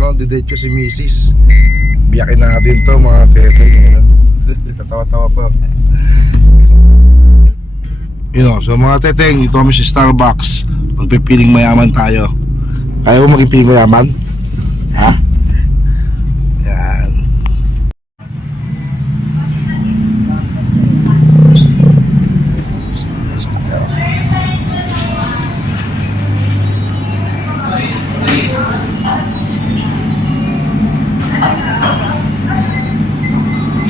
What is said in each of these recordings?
oh, didate ko si Mrs. Biyakin natin to mga teteng. Tatawa-tawa pa. You know, so mga teteng, dito kami sa Starbucks. Magpipiling mayaman tayo. Kaya mo magpipiling mayaman? Ha? Yan.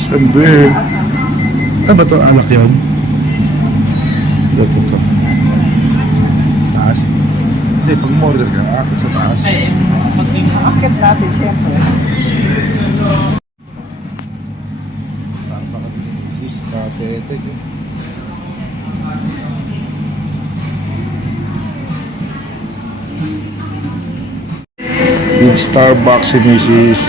Sunburn. Ano ba ito? Anak yun? Ito. Taas? Hindi, pag order ka, akit sa taas. Akit natin, siyempre. Saan pa kami? Sis, kapete. With Starbucks si Mrs.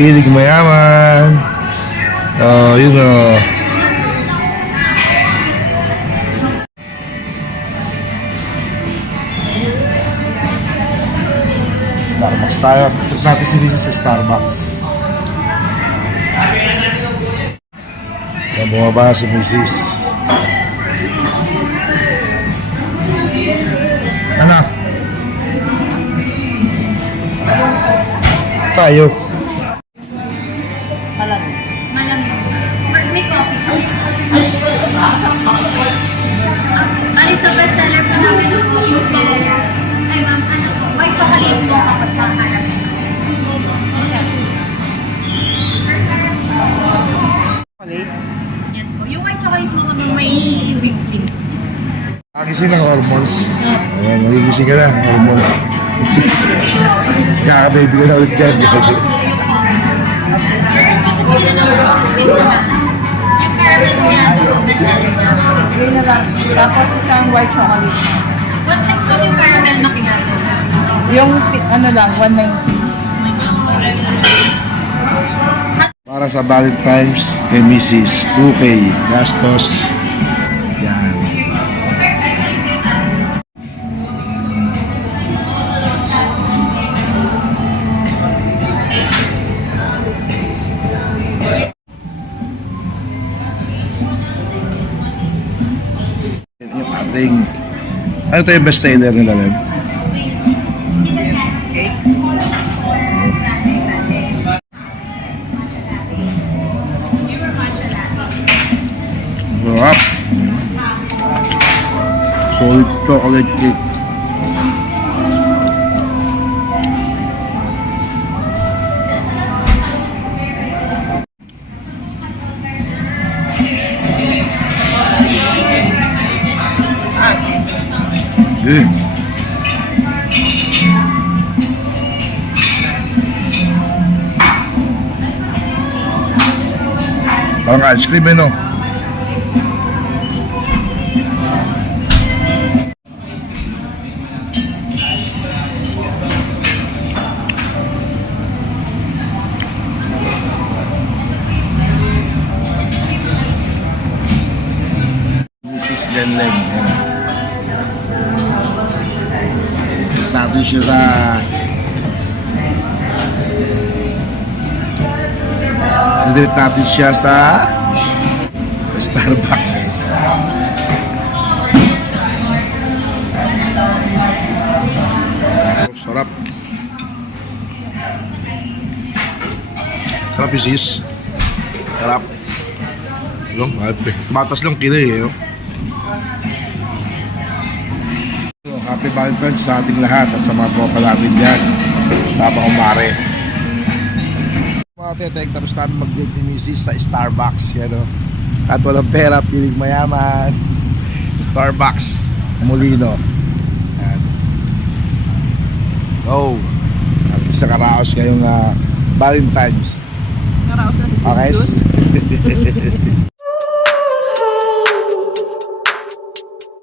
Pilig mayaman. Oh, yun o. Starbucks tayo. Trip natin si Mrs. sa Starbucks. Yan, bumaba si Mrs. Ano? Tayo. Malamig. May coffee po. Ay, sa bestseller po namin yung coffee. Ay, ma'am, ano po? White chocolate po kapag sa caramel. Yes po. Yung white chocolate po kami may whipped cream. Nagising ng hormones. Ayan, nagigising ka na, hormones. Kaka-baby ka na ulit yan. Gusto po yun ang sweet naman. Yung caramel niya, ano po, bestseller. Sige na lang. Tapos isang white chocolate. 1.6 po yung caramel macchiato. Yung ano lang, 190. Para sa Valentine's kay Mrs. 2K gastos. Yan. Yung ating ano ito yung best seller nila Len? Okay. Sarap. Solid chocolate cake. Eh. Parang ice cream eh no? Mrs. Lenlen. Natin siya sa Didirit natin siya sa Starbucks. Sarap. Sarap sis. Sarap. Yung batas lang kilo eh. Happy Valentine's sa ating lahat at sa mga tropa natin dyan sa Pangumare. Mga tetek, tapos namin mag-date ni Mrs. sa Starbucks. Yan o. At walang pera, piling mayaman. Starbucks Molino. Yan. Go. At isa karaos ngayong Valentine's. Naraos na. Okay?